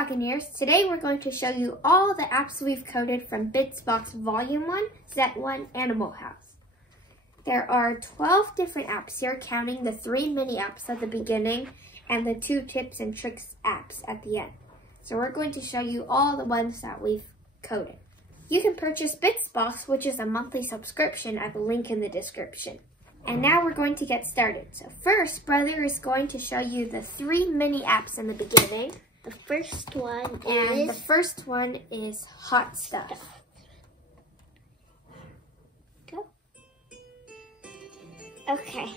Buccaneers! Today we're going to show you all the apps we've coded from BitsBox Volume 1, Set 1, Animal House. There are 12 different apps here, counting the 3 mini apps at the beginning and the 2 tips and tricks apps at the end. So we're going to show you all the ones that we've coded. You can purchase BitsBox, which is a monthly subscription, at the link in the description. And now we're going to get started. So first, Brother is going to show you the 3 mini apps in the beginning. The first one is Hot Stuff. Go. Okay.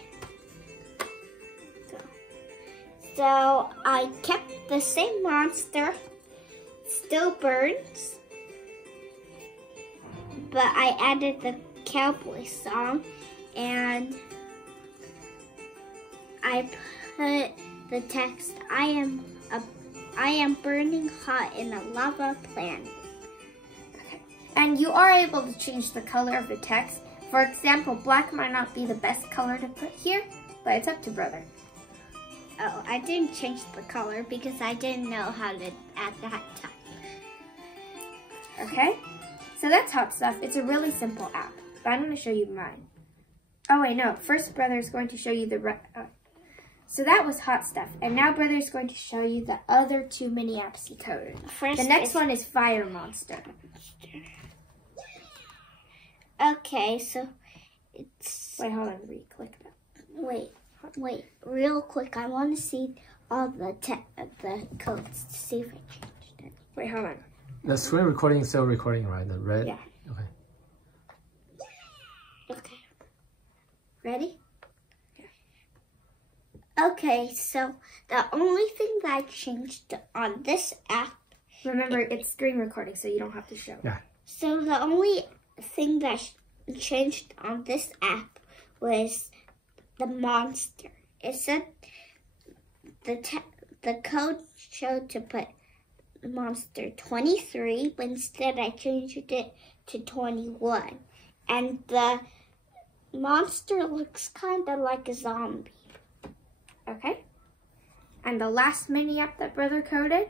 So I kept the same monster, still burns, but I added the cowboy song and I put the text, I am burning hot in a lava planet. Okay. And you are able to change the color of the text. For example, black might not be the best color to put here, but it's up to Brother. Oh, I didn't change the color because I didn't know how to add that time. Okay, so that's Hot Stuff. It's a really simple app, but I'm going to show you mine. Oh wait, no. First, Brother is going to show you the so that was Hot Stuff, and now Brother is going to show you the other 2 mini apps he coded. The next one is Fire Monster. Okay, so it's... Wait, hold on. Re-click that. Wait, real quick. I want to see all the codes to see if I changed it. Wait, hold on. The screen recording is still recording, right? The red? Yeah. Okay. Okay. Ready? Yeah. Okay, so the only thing that I changed on this app... Remember, it's screen recording, so you don't have to show. Yeah. So the only thing that changed on this app was the monster. It said the code showed to put monster 23, but instead I changed it to 21. And the monster looks kind of like a zombie. Okay. And the last mini app that Brother coded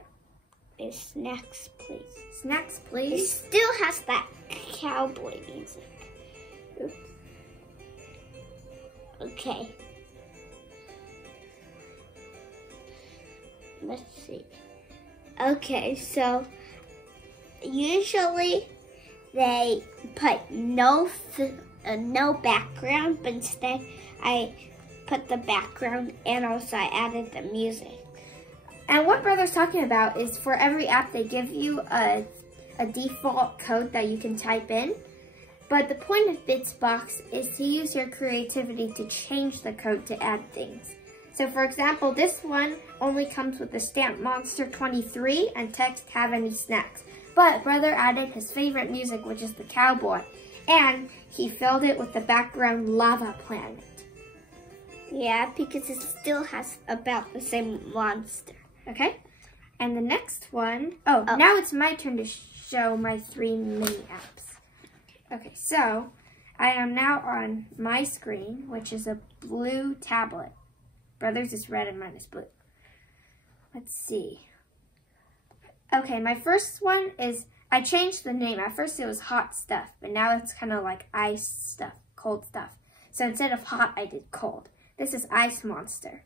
is Snacks Please. Snacks It Please. still has that cowboy music. Oops. Okay. Let's see. Okay, so usually they put no background, but instead I put the background and also I added the music. And what Brother's talking about is for every app they give you a default code that you can type in. But the point of BitsBox is to use your creativity to change the code to add things. So for example, this one only comes with the stamp monster 23 and text have any snacks. But Brother added his favorite music, which is the cowboy, and he filled it with the background lava planet. Yeah, because it still has about the same monster. Okay? And the next one, now it's my turn to show my 3 mini apps. Okay, so I am now on my screen, which is a blue tablet. Brother's is red and mine is blue. Let's see. Okay, my first one is, I changed the name. At first it was Hot Stuff, but now it's kind of like ice stuff, cold stuff. So instead of hot, I did cold. This is Ice Monster.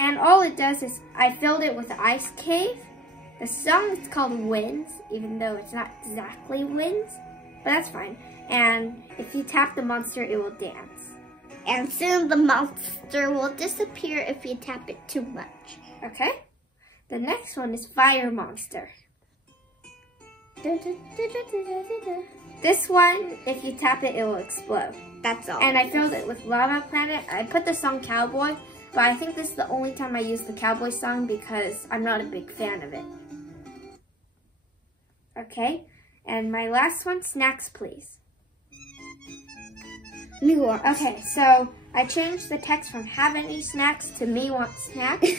And all it does is, I filled it with the ice cave. The song is called Winds, even though it's not exactly winds, but that's fine. And if you tap the monster, it will dance. And soon the monster will disappear if you tap it too much. Okay? The next one is Fire Monster. This one, if you tap it, it will explode. That's all. And I filled it with Lava Planet. I put the song Cowboy, but I think this is the only time I use the Cowboy song because I'm not a big fan of it. Okay, and my last one, Snacks Please. Me want. Okay, so I changed the text from have any snacks to me want snacks.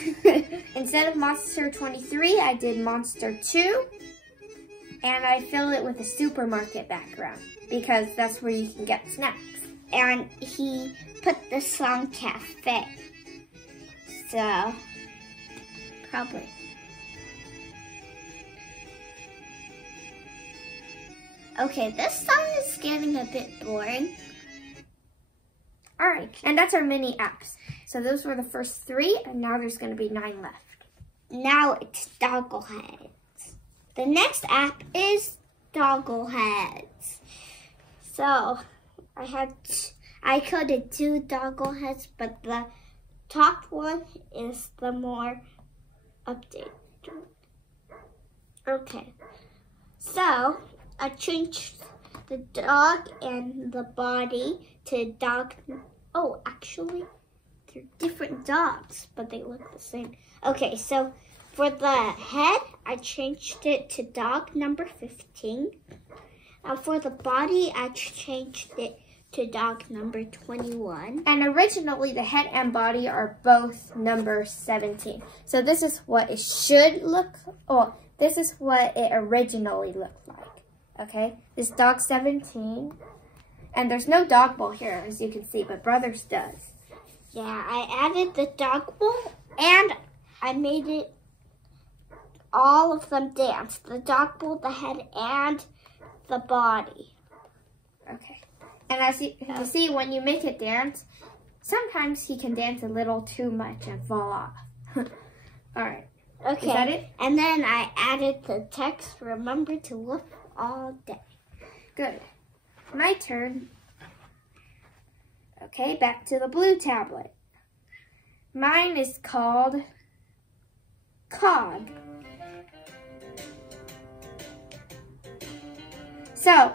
Instead of monster 23, I did monster 2. And I filled it with a supermarket background because that's where you can get snacks. And he put the song cafe. So Probably. Okay, this song is getting a bit boring. All right, and that's our mini apps. So those were the first 3, and now there's going to be 9 left. Now it's Doggleheads. The next app is Doggleheads. So I coded 2 Doggleheads, but the top one is the more updated. Okay, so I changed the dog and the body to dog. Oh, actually, they're different dogs, but they look the same. Okay, so for the head, I changed it to dog number 15. And for the body, I changed it to dog number 21. And originally, the head and body are both number 17. So this is what it should look, oh, this is what it originally looked like. Okay, this dog 17. And there's no dog bowl here, as you can see, but Brothers does. Yeah, I added the dog bowl and I made it all of them dance. The dog bowl, the head, and the body. Okay. And as you can see, when you make it dance, sometimes he can dance a little too much and fall off. All right. Okay. Is that it? And then I added the text, remember to look all day. Good. My turn. Okay, back to the blue tablet. Mine is called Cog. So,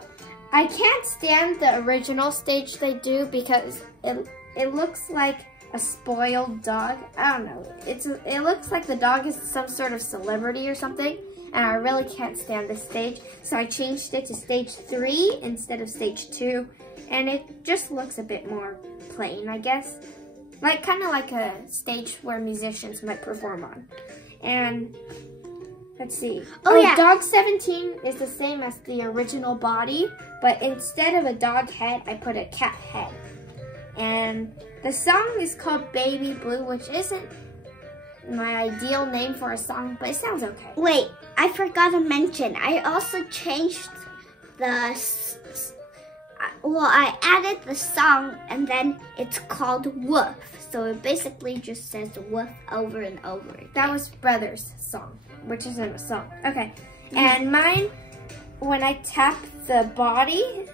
I can't stand the original stage they do because it looks like a spoiled dog. I don't know. It looks like the dog is some sort of celebrity or something, and I really can't stand this stage. So I changed it to stage 3 instead of stage 2, and it just looks a bit more plain, I guess. Like kind of like a stage where musicians might perform on. And let's see. Oh yeah. Dog 17 is the same as the original body, but instead of a dog head, I put a cat head. And the song is called Baby Blue, which isn't my ideal name for a song, but it sounds okay. Wait, I forgot to mention, I also changed I added the song and then it's called Woof. So it basically just says woof over and over again. That was Brothers' song, which isn't a song. Okay, and mine, when I tap the body,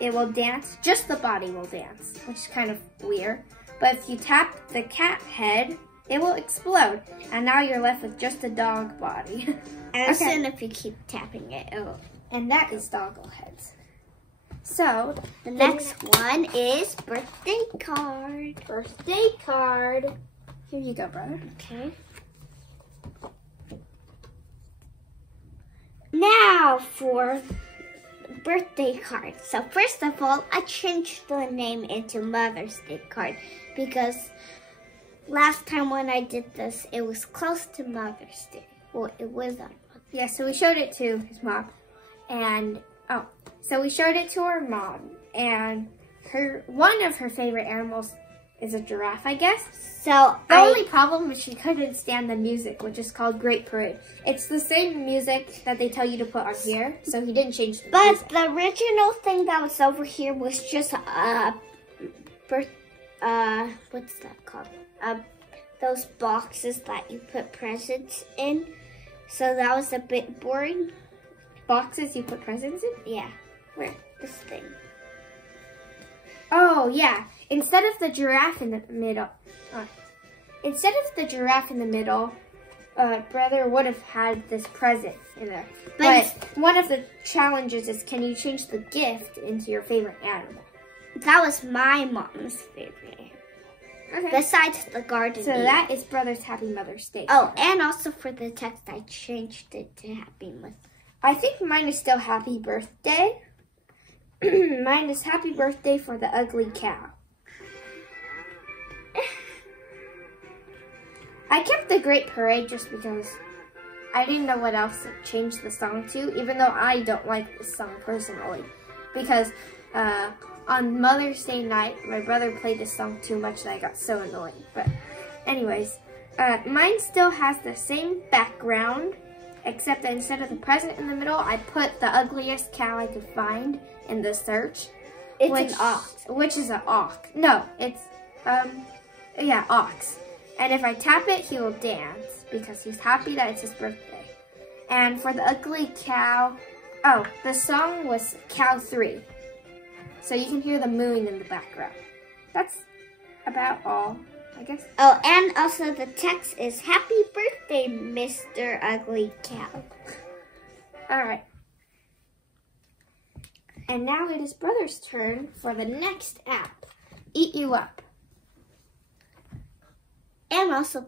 it will dance. Just the body will dance, which is kind of weird. But if you tap the cat head, it will explode. And now you're left with just a dog body. And then if you keep tapping it, it'll... And that is Doggleheads. So, the next one is birthday card. Birthday card. Here you go, brother. Okay. Now for birthday card. So first of all, I changed the name into Mother's Day card because last time when I did this, it was close to Mother's Day. Well, it was on Mother's Day. Yeah, so we showed it to his mom. And, so we showed it to her mom. And one of her favorite animals is a giraffe, I guess. So the only problem is she couldn't stand the music, which is called Great Parade. It's the same music that they tell you to put on here, so he didn't change the music. But the original thing that was over here was just what's that called? Those boxes that you put presents in. So that was a bit boring. Boxes you put presents in? Yeah. Where? This thing. Oh, yeah. Instead of the giraffe in the middle, brother would have had this present in there. But one of the challenges is, can you change the gift into your favorite animal? That was my mom's favorite animal. Okay. Besides the garden. So that is Brother's Happy Mother's Day. Oh, and also for the text, I changed it to Happy Mother's. I think mine is still Happy Birthday. Mine is Happy Birthday for the Ugly Cow. I kept the Great Parade just because I didn't know what else to change the song to, even though I don't like this song personally. Because on Mother's Day night, my brother played this song too much and I got so annoyed. But anyways, Mine still has the same background, except that instead of the present in the middle, I put the ugliest cow I could find in the search. It's an ox. Which is an ox. No, it's, yeah, ox. And if I tap it, he will dance because he's happy that it's his birthday. And for the ugly cow, oh, the song was Cow 3. So you can hear the mooing in the background. That's about all, I guess. Oh, and also the text is Happy Birthday, Mr. Ugly Cow. All right. And now it is Brother's turn for the next app, Eat You Up. And also,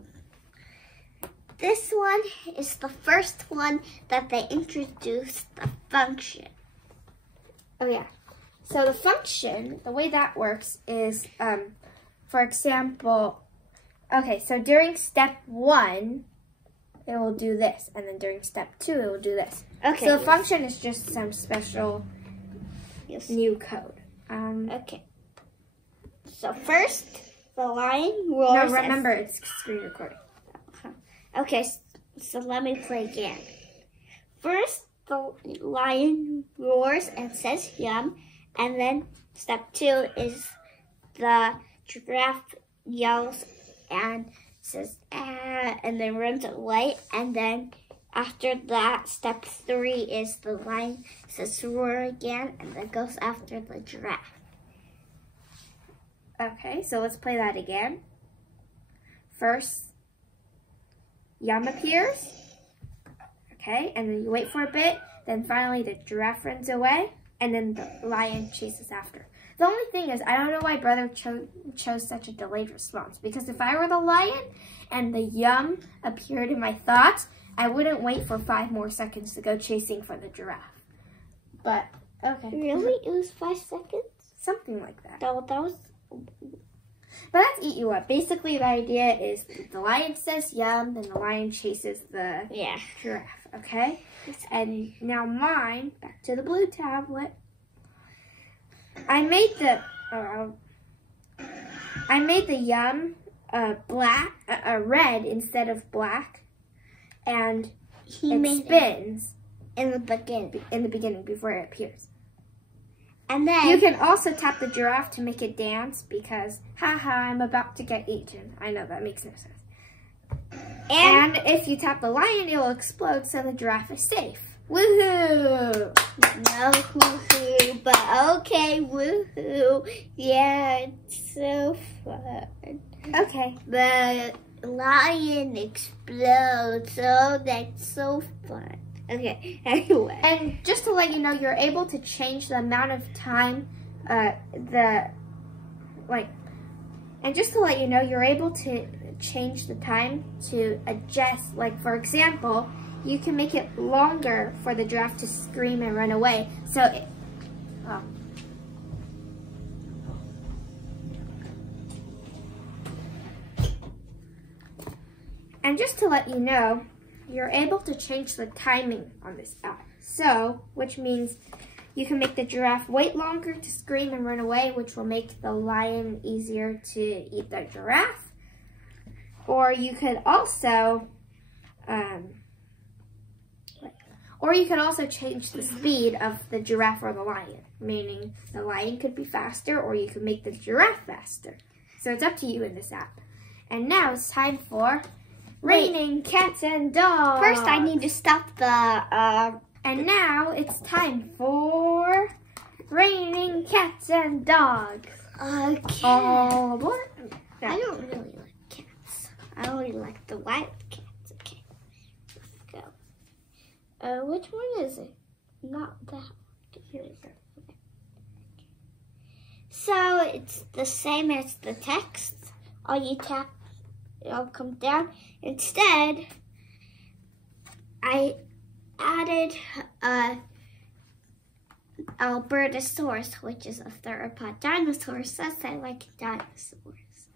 this one is the first one that they introduced the function. Oh yeah. So the function, the way that works is, for example, okay, so during step 1, it will do this. And then during step 2, it will do this. Okay. So the function is just some special new code. Okay. So first, the lion roars. No, remember, it's screen recording. Okay, so let me play again. First, the lion roars and says yum. And then step 2 is the giraffe yells and says ah, and then runs away. And then after that, step 3 is the lion says roar again and then goes after the giraffe. Okay, so let's play that again. First, yum appears. Okay, and then you wait for a bit. Then finally the giraffe runs away. And then the lion chases after. The only thing is, I don't know why Brother chose such a delayed response. Because if I were the lion and the yum appeared in my thoughts, I wouldn't wait for 5 more seconds to go chasing for the giraffe. But, okay. Really? It was 5 seconds? Something like that. No, that was... But that's Eat You Up. Basically, the idea is the lion says yum, then the lion chases the giraffe, okay? And now mine, back to the blue tablet. I made the yum red instead of black, and it spins in the beginning before it appears. And then you can also tap the giraffe to make it dance because, haha, I'm about to get eaten. I know that makes no sense. And if you tap the lion, it will explode so the giraffe is safe. Woohoo! No woohoo, but okay, woohoo. Yeah, it's so fun. Okay. The lion explodes, so that's so fun. Okay, anyway. And just to let you know, you're able to change the amount of time, and just to let you know, you're able to change the time to adjust. Like, for example, you can make it longer for the giraffe to scream and run away. So, And just to let you know, you're able to change the timing on this app. So, which means you can make the giraffe wait longer to scream and run away, which will make the lion easier to eat the giraffe. Or you could also, change the speed of the giraffe or the lion, meaning the lion could be faster, or you could make the giraffe faster. So it's up to you in this app. And now it's time for Raining Cats and Dogs. First, I need to stop the, And now it's time for Raining Cats and Dogs. Okay. All aboard. I don't really like cats. I only like the wild cats. Okay, let's go. Which one is it? Not that one. Here we go. So it's the same as the text. All you tap, it'll come down. Instead, I added Albertosaurus, which is a theropod dinosaur, since I like dinosaurs.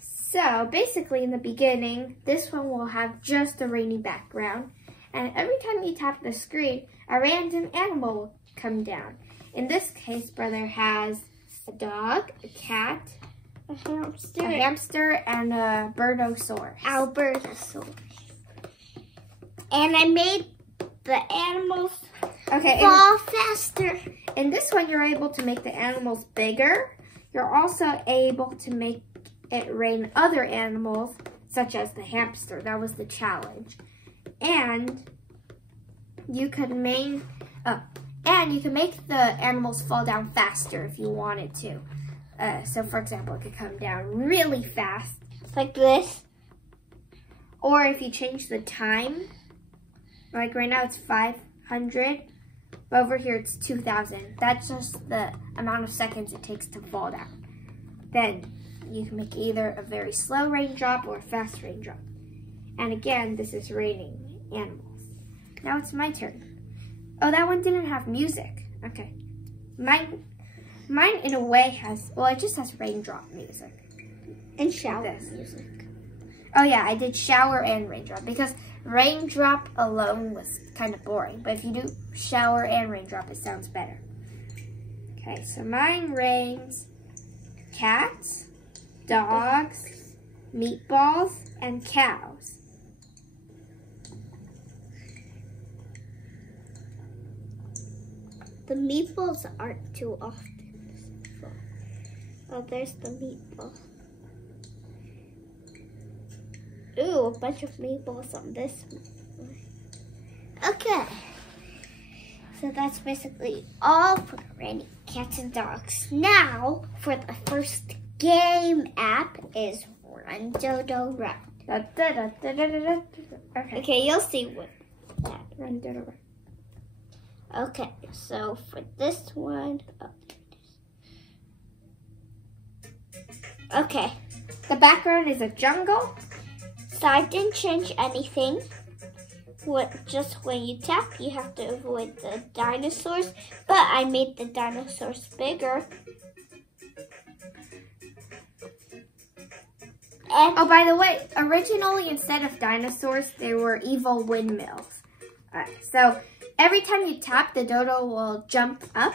So basically in the beginning, this one will have just a rainy background. And every time you tap the screen, a random animal will come down. In this case, Brother has a dog, a cat, A hamster. A hamster and a birdosaurus. Albertosaurus. And I made the animals Okay. fall faster. In this one, you're able to make the animals bigger. You're also able to make it rain other animals, such as the hamster. That was the challenge. And you could make the animals fall down faster if you wanted to. So, for example, it could come down really fast. Like this. Or if you change the time, like right now it's 500, but over here it's 2,000. That's just the amount of seconds it takes to fall down. Then you can make either a very slow raindrop or a fast raindrop. And again, this is raining animals. Now it's my turn. Oh, that one didn't have music. Okay. Mine in a way has, well, it just has raindrop music. And shower music. Oh yeah, I did shower and raindrop because raindrop alone was kind of boring. But if you do shower and raindrop, it sounds better. Okay, so mine rains cats, dogs, meatballs, and cows. The meatballs aren't too often. Oh, there's the meatball. Ooh, a bunch of meatballs on this one. Okay. So that's basically all for raining cats and dogs. Now, for the first game app is Run Dodo Run. Okay, you'll see what that. Run, Dodo, run. Okay, so for this one, oh, there it is. Okay, The background is a jungle. so I didn't change anything. Just when you tap, you have to avoid the dinosaurs, but I made the dinosaurs bigger. And Oh, by the way, originally instead of dinosaurs, there were evil windmills. So every time you tap, the dodo will jump up.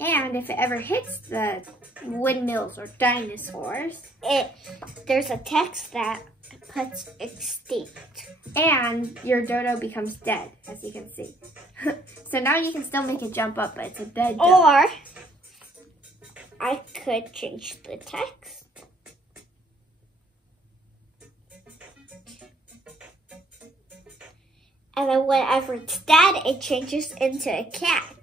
And if it ever hits the windmills or dinosaurs, there's a text that puts extinct. and your dodo becomes dead, as you can see. So now you can still make it jump up, but it's a dead dodo. Or I could change the text. And then whenever it's dead, it changes into a cat.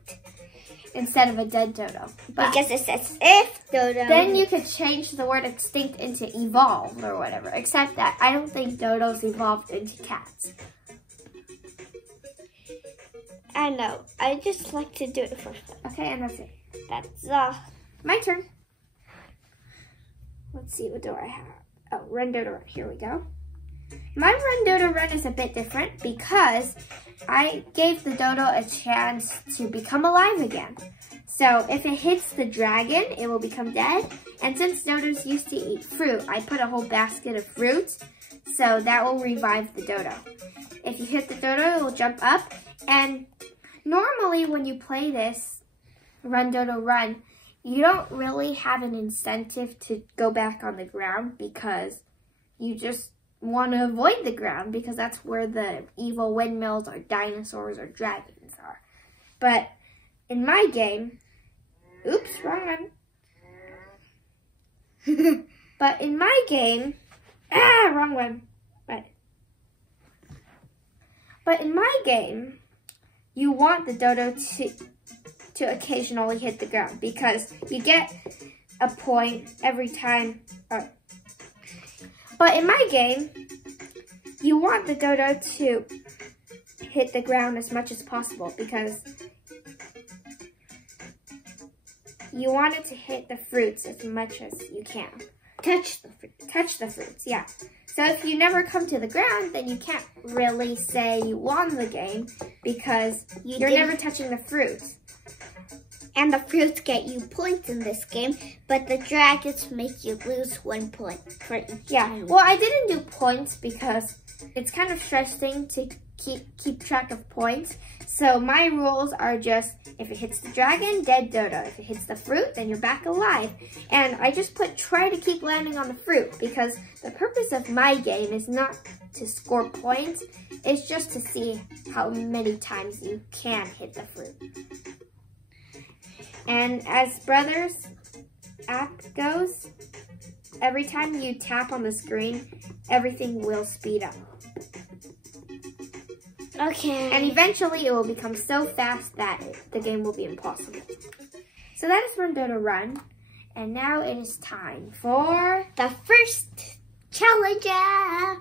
Instead of a dead dodo. But Because it says if dodo. then you could change the word extinct into evolved or whatever. Except that I don't think dodos evolved into cats. I know. I just like to do it for fun. Okay, and that's it. That's My turn. Let's see, what do I have? Oh, Run Dodo Run. Here we go. My Run Dodo Run is a bit different because I gave the dodo a chance to become alive again. So if it hits the dragon, it will become dead. And since dodos used to eat fruit, I put a whole basket of fruits. So that will revive the dodo. If you hit the dodo, it will jump up. And normally when you play this Run Dodo Run, you don't really have an incentive to go back on the ground because you just want to avoid the ground because that's where the evil windmills or dinosaurs or dragons are. But in my game, oops, wrong one. But in my game, wrong one. But in my game, you want the dodo to occasionally hit the ground because you get a point every time. But in my game, you want the dodo to hit the ground as much as possible because you want it to hit the fruits as much as you can. Touch the fruits, yeah. So if you never come to the ground, then you can't really say you won the game because you're never touching the fruits. And the fruits get you points in this game, but the dragons make you lose 1 point for each time. Well, I didn't do points because it's kind of stressing to keep track of points. So my rules are just, if it hits the dragon, dead dodo. If it hits the fruit, then you're back alive. And I just try to keep landing on the fruit, because the purpose of my game is not to score points. It's just to see how many times you can hit the fruit. And as Brother's app goes, every time you tap on the screen, everything will speed up. Okay. And eventually it will become so fast that the game will be impossible. So that is when Dodo run. And now it is time for the first challenge app,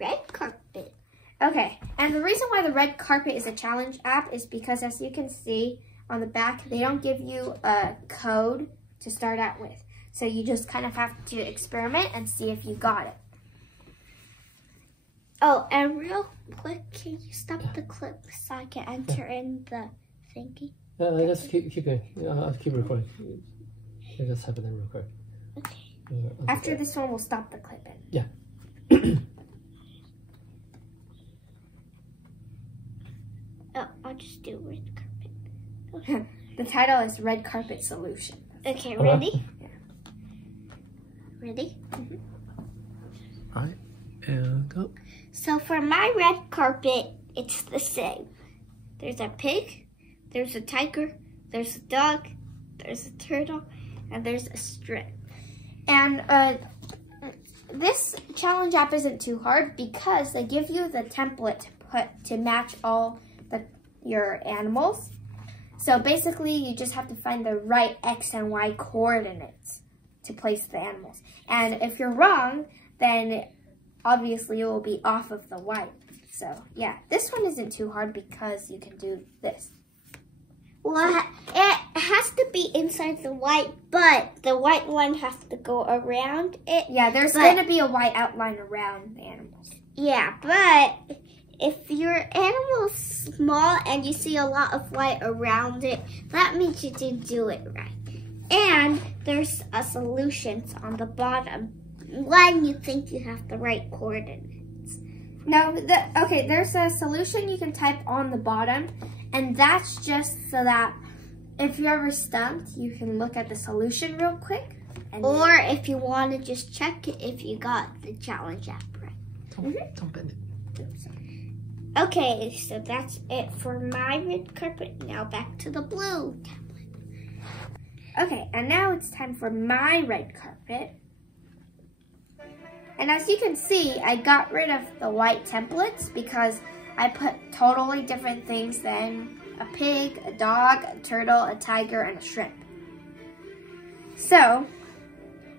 red carpet. Okay, and the reason why the red carpet is a challenge app is because, as you can see on the back, they don't give you a code to start out with. So you just kind of have to experiment and see if you got it. Oh, and real quick, can you stop the clip so I can enter in the thingy? Just keep going. I'll keep recording. You just have it in real quick. Okay. After this one, we'll stop the clipping. Yeah. Oh, I'll just do red carpet. Okay. The title is Red Carpet Solution. Okay, ready? Yeah. Ready? Alright, and go. So for my red carpet, it's the same. There's a pig, there's a tiger, there's a dog, there's a turtle, and there's a strip. And this challenge app isn't too hard because they give you the template to match all your animals. So basically, you just have to find the right X and Y coordinates to place the animals. And if you're wrong, then obviously it will be off of the white. So yeah, this one isn't too hard because you can do this. Well, it has to be inside the white, but the white one has to go around it. Yeah, there's going to be a white outline around the animals. Yeah, but if your animal's small and you see a lot of white around it, that means you didn't do it right. And there's a solutions on the bottom when you think you have the right coordinates. No, okay, there's a solution you can type on the bottom, and that's just so that if you're ever stumped, you can look at the solution real quick. Or if you want to just check it if you got the challenge app right. Don't bend it. Okay, so that's it for my red carpet. Now back to the blue tablet. Okay, and now it's time for my red carpet. And as you can see, I got rid of the white templates because I put totally different things than a pig, a dog, a turtle, a tiger, and a shrimp. So,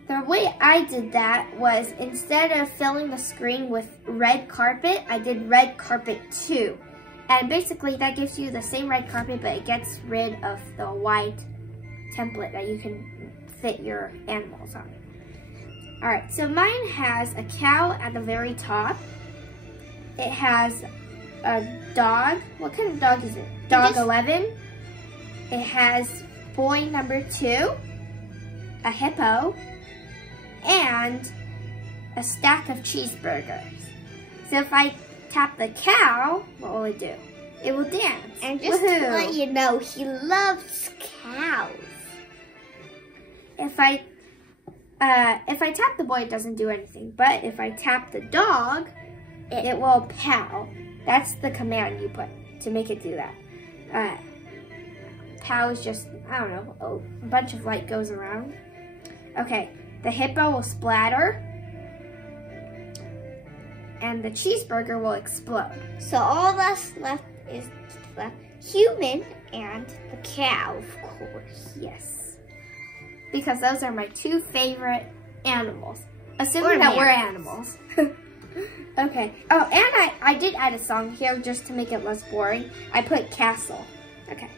the way I did that was instead of filling the screen with red carpet, I did red carpet 2. And basically that gives you the same red carpet, but it gets rid of the white template that you can fit your animals on. Alright, so mine has a cow at the very top. It has a dog. What kind of dog is it? Dog 11. It has boy number 2, a hippo, and a stack of cheeseburgers. So if I tap the cow, what will it do? It will dance. And just to let you know, he loves cows. If I tap the boy, it doesn't do anything. But if I tap the dog, it will pow. That's the command you put to make it do that. Pow is just, I don't know, a bunch of light goes around. Okay, the hippo will splatter. And the cheeseburger will explode. So all that's left is the human and the cow, of course. Yes. Because those are my 2 favorite animals. Assuming that we're animals. Okay. Oh, and I did add a song here just to make it less boring. I put castle. Okay.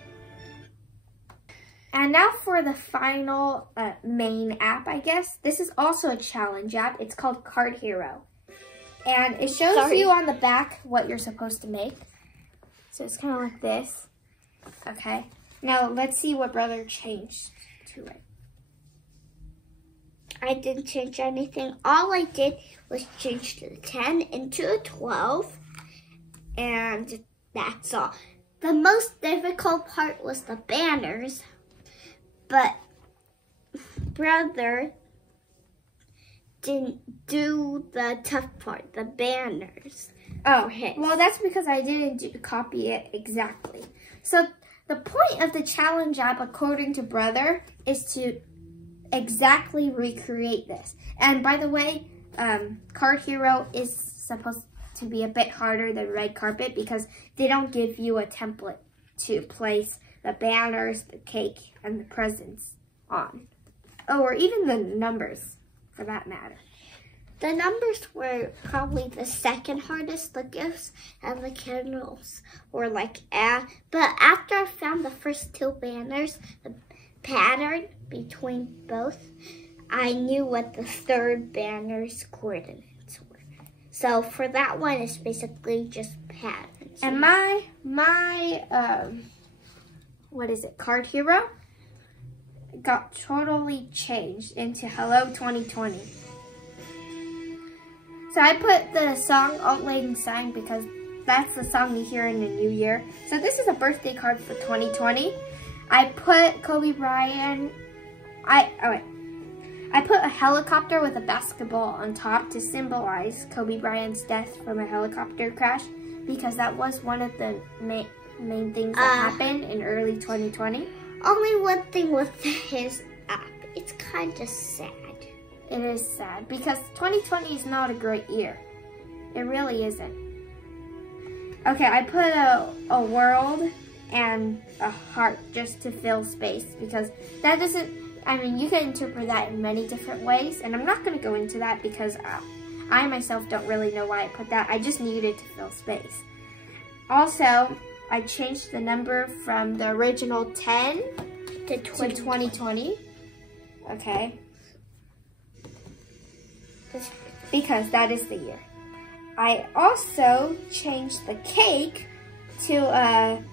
And now for the final main app, I guess. This is also a challenge app. It's called Card Hero. And it shows you on the back what you're supposed to make. So it's kind of like this. Okay. Now let's see what Brother changed to it. I didn't change anything. All I did was change the 10 into a 12 And that's all. The most difficult part was the banners, but brother didn't do the tough part, the banners. Oh, well, that's because I didn't copy it exactly. So the point of the challenge app, according to Brother, is to exactly recreate this. And by the way, Card Hero is supposed to be a bit harder than Red Carpet because they don't give you a template to place the banners, the cake, and the presents on. Oh, or even the numbers, for that matter. The numbers were probably the second hardest. The gifts and the candles were like, But after I found the first two banners, the pattern between both, I knew what the third banner's coordinates were. So for that one, it's basically just patterns. And my what is it, Card Hero, got totally changed into Hello 2020. So I put the song Alt Lang Syne because that's the song you hear in the new year. So this is a birthday card for 2020. I put Kobe Bryant, I put a helicopter with a basketball on top to symbolize Kobe Bryant's death from a helicopter crash because that was one of the main things that happened in early 2020. Only one thing with his app, it's kind of sad. It is sad because 2020 is not a great year. It really isn't. Okay, I put a world and a heart just to fill space because that doesn't, I mean, you can interpret that in many different ways, and I'm not going to go into that because I myself don't really know why I put that. I just needed to fill space. Also, I changed the number from the original 10 to 2020. Okay. Because that is the year. I also changed the cake to a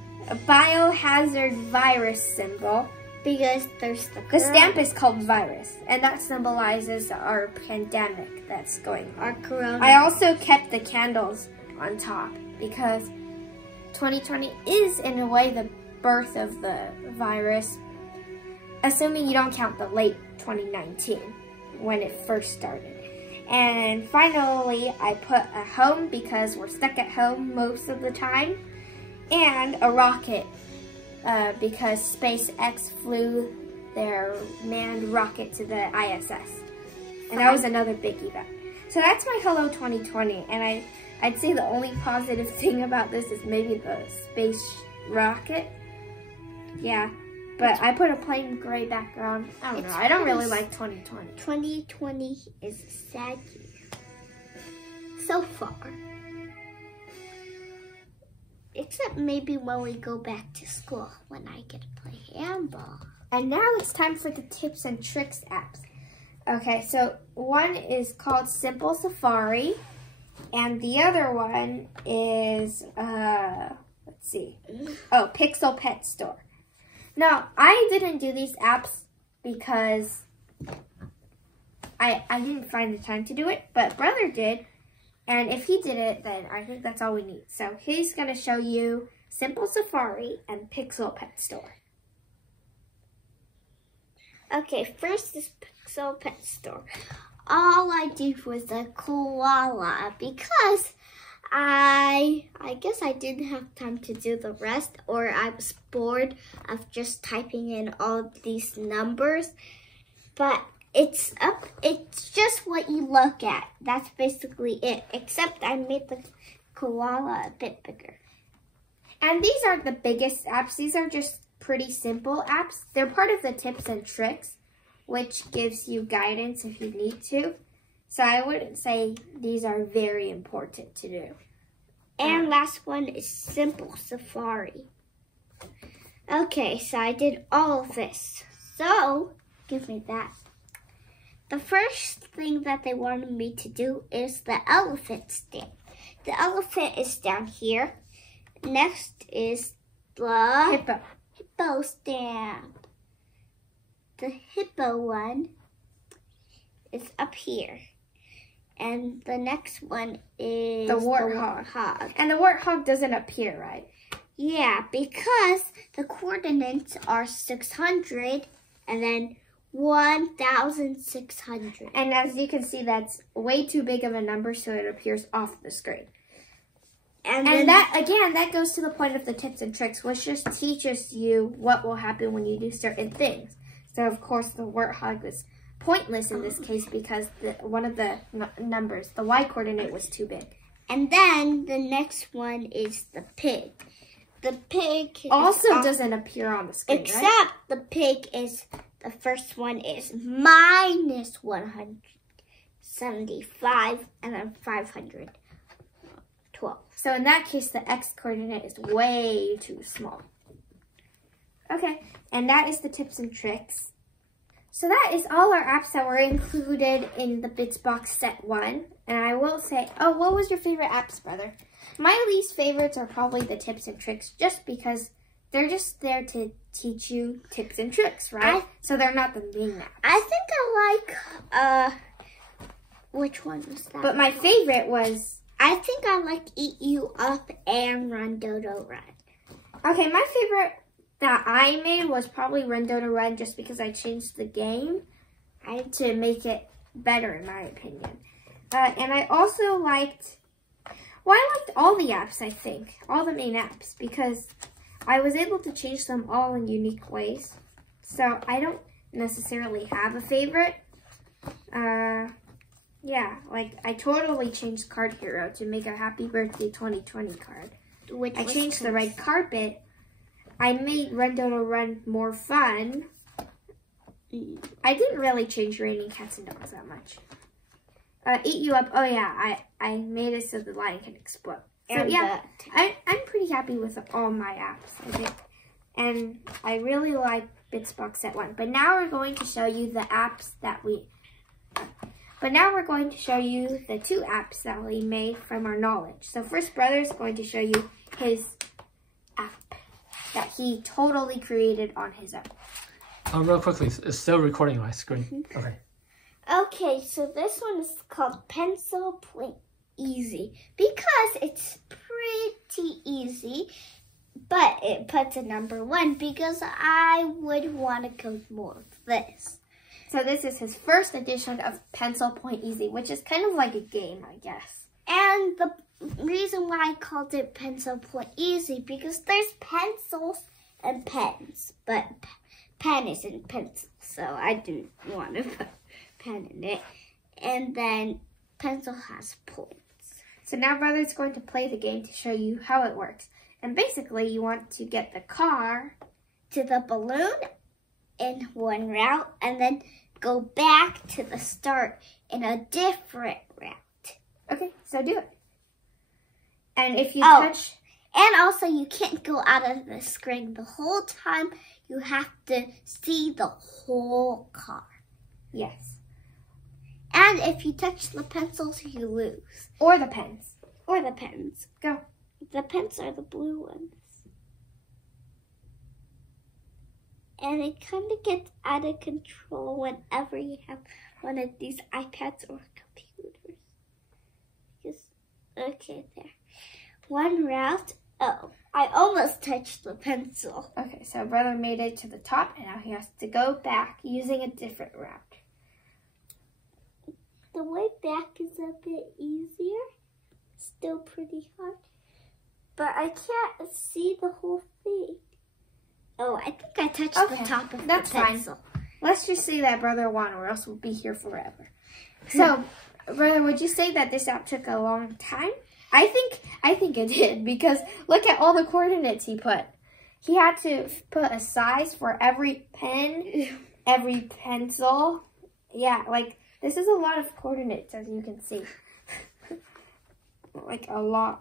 biohazard virus symbol because there's the stamp is called virus, and that symbolizes our pandemic that's going on. Our corona. I also kept the candles on top because 2020 is in a way the birth of the virus, assuming you don't count the late 2019 when it first started. And finally, I put a home because we're stuck at home most of the time, and a rocket because SpaceX flew their manned rocket to the ISS. And that was another big event. So that's my Hello 2020, and I'd say the only positive thing about this is maybe the space rocket. Yeah. But I put a plain gray background. I don't know. I don't really like 2020. 2020 is a sad year. So far. Except maybe when we go back to school, when I get to play handball. And now it's time for the tips and tricks apps. Okay, so one is called Simple Safari. And the other one is, let's see. Oh, Pixel Pet Store. Now, I didn't do these apps because I didn't find the time to do it, but Brother did. And if he did it, then I think that's all we need. So he's going to show you Simple Safari and Pixel Pet Store. Okay, first is Pixel Pet Store. All I did was a koala because I guess I didn't have time to do the rest, or I was bored of just typing in all these numbers. But it's just what you look at. That's basically it, except I made the koala a bit bigger. And these aren't the biggest apps. These are just pretty simple apps. They're part of the tips and tricks, which gives you guidance if you need to. So I wouldn't say these are very important to do. And last one is Simple Safari. Okay, so I did all of this. So, give me that. The first thing that they wanted me to do is the elephant stamp. The elephant is down here. Next is the hippo stamp. The hippo one is up here. And the next one is the warthog. And the warthog doesn't appear, right? Yeah, because the coordinates are 600 and then 1,600. And as you can see, that's way too big of a number, so it appears off the screen. And that, again, that goes to the point of the tips and tricks, which just teaches you what will happen when you do certain things. So, of course, the warthog is pointless in this case because one of the numbers, the y coordinate, was too big. And then the next one is the pig. The pig also doesn't appear on the screen, except right? the pig is, the first one is minus 175 and then 512. So in that case, the x coordinate is way too small. Okay, and that is the tips and tricks. So that is all our apps that were included in the BitsBox Set 1. And I will say, oh, what was your favorite apps, brother? My least favorites are probably the tips and tricks, just because they're just there to teach you tips and tricks, right? So they're not the main apps. I think I like, which one was that? But my favorite was... I think I like Eat You Up and Run Dodo Run. Okay, my favorite that I made was probably Run Dodo Run, just because I changed the game to make it better, in my opinion. And I also liked... Well, I liked all the apps, I think. All the main apps, because I was able to change them all in unique ways. So I don't necessarily have a favorite. Yeah, like I totally changed Card Hero to make a Happy Birthday 2020 card. I changed the red carpet. I made Run Dodo Run more fun. I didn't really change Raining Cats and Dogs that much. Eat You Up. Oh yeah, I made it so the lion can explode. So yeah, I'm pretty happy with all my apps, I think. And I really like BitsBox Set 1. But now we're going to show you the apps that we're going to show you the 2 apps that we made from our knowledge. So first, Brother's going to show you his app that he totally created on his own. Real quickly, it's still recording on my screen. Okay. Okay, so this one is called Pencil Point Easy because it's pretty easy, but it puts a number 1 because I would want to go more of this. So this is his first edition of Pencil Point Easy, which is kind of like a game, I guess. And the reason why I called it Pencil Point Easy because there's pencils and pens, but pen isn't pencil, so I didn't want to put pen in it. And then pencil has points. So now Brother's going to play the game to show you how it works. And basically, you want to get the car to the balloon in one route and then go back to the start in a different route. Okay, so do it. And if you touch... And also, you can't go out of the screen the whole time. You have to see the whole car. Yes. And if you touch the pencils, you lose. Or the pens. Or the pens. Go. The pens are the blue ones. And it kind of gets out of control whenever you have one of these iPads or computers. Because, okay, there. One route. Oh, I almost touched the pencil. Okay, so Brother made it to the top, and now he has to go back using a different route. The way back is a bit easier. Still pretty hard. But I can't see the whole thing. Oh, I think I touched the top of the pencil. Fine. Let's just say that Brother won, or else we'll be here forever. So, Brother, would you say that this app took a long time? I think it did, because look at all the coordinates he put. He had to put a size for every pen, every pencil. Yeah, like, this is a lot of coordinates, as you can see. Like, a lot.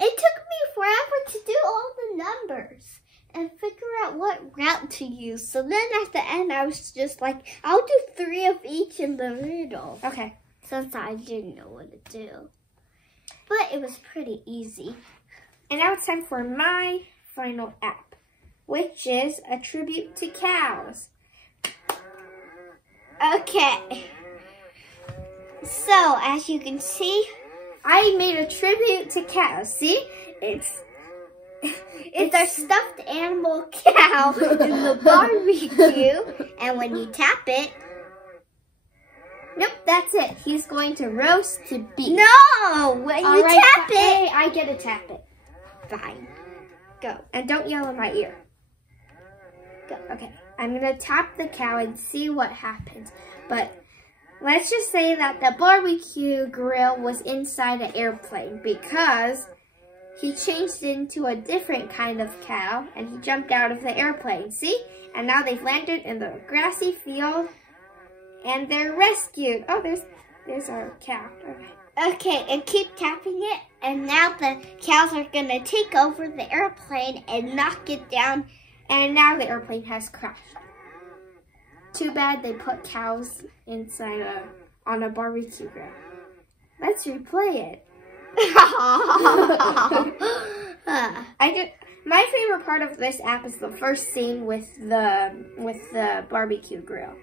It took me forever to do all the numbers and figure out what route to use. So then at the end, I was just like, I'll do 3 of each in the middle. Okay. Since I didn't know what to do. But it was pretty easy. And now it's time for my final app, which is a tribute to cows. Okay. So, as you can see, I made a tribute to cows. See? it's our stuffed animal cow in the barbecue. And when you tap it, nope, that's it. He's going to roast to beef. no, when you tap it. Hey, I get to tap it. Fine. Go. And don't yell in my ear. Go. Okay, I'm going to tap the cow and see what happens. But let's just say that the barbecue grill was inside an airplane because he changed into a different kind of cow and he jumped out of the airplane. See? And now they've landed in the grassy field and they're rescued. Oh, there's our cow. Okay, and keep tapping it. And now the cows are going to take over the airplane and knock it down. And now the airplane has crashed. Too bad they put cows inside on a barbecue grill. Let's replay it. My favorite part of this app is the first scene with the barbecue grill.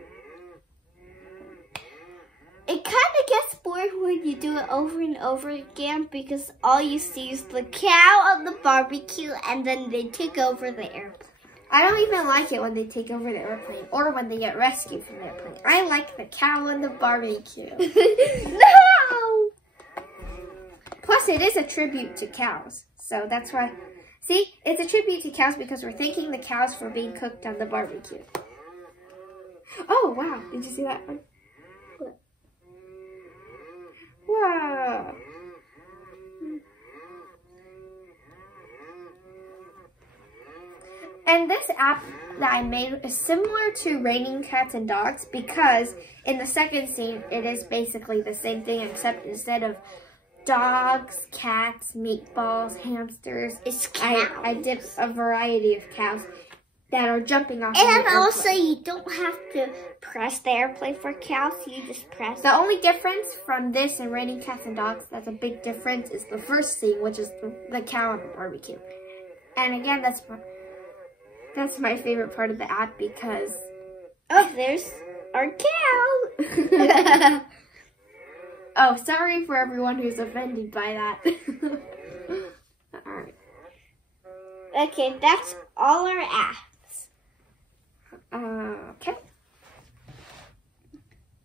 It kind of gets bored when you do it over and over again because all you see is the cow on the barbecue and then they take over the airplane. I don't even like it when they take over the airplane or when they get rescued from the airplane. I like the cow on the barbecue. No! Plus, it is a tribute to cows. So that's why. See, it's a tribute to cows because we're thanking the cows for being cooked on the barbecue. Oh, wow. Did you see that one? Wow. And this app that I made is similar to Raining Cats and Dogs because in the second scene, it is basically the same thing except instead of dogs, cats, meatballs, hamsters, it's cows. I did a variety of cows that are jumping off of the And airplane. also, you don't have to press the airplane for cows. You just press. The only difference from this and Raining Cats and Dogs, that's a big difference, is the first scene, which is the cow on the barbecue. And again, that's my favorite part of the app because... Oh, there's our cow. Oh, sorry for everyone who's offended by that. Alright. Okay, that's all our apps. Okay.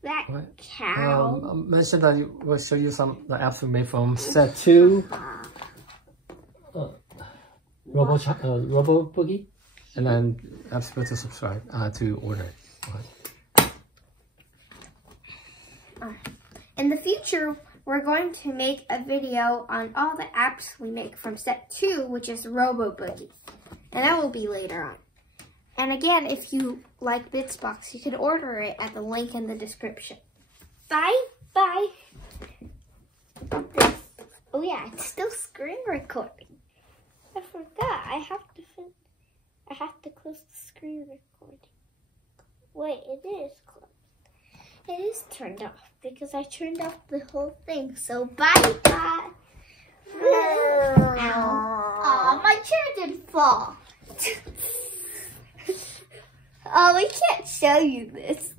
That Right. cow. Mentioned that we'll show you the apps we made from set 2. Robo Boogie. And then apps to subscribe to order it. Alright. In the future, we're going to make a video on all the apps we make from set 2, which is Robo Boogie. And that will be later on. And again, if you like BitsBox, you can order it at the link in the description. Bye. Oh yeah, it's still screen recording. I forgot. I have to close the screen recording. Wait, it is closed. It is turned off because I turned off the whole thing. So bye. Ow, my chair didn't fall. Oh, we can't show you this.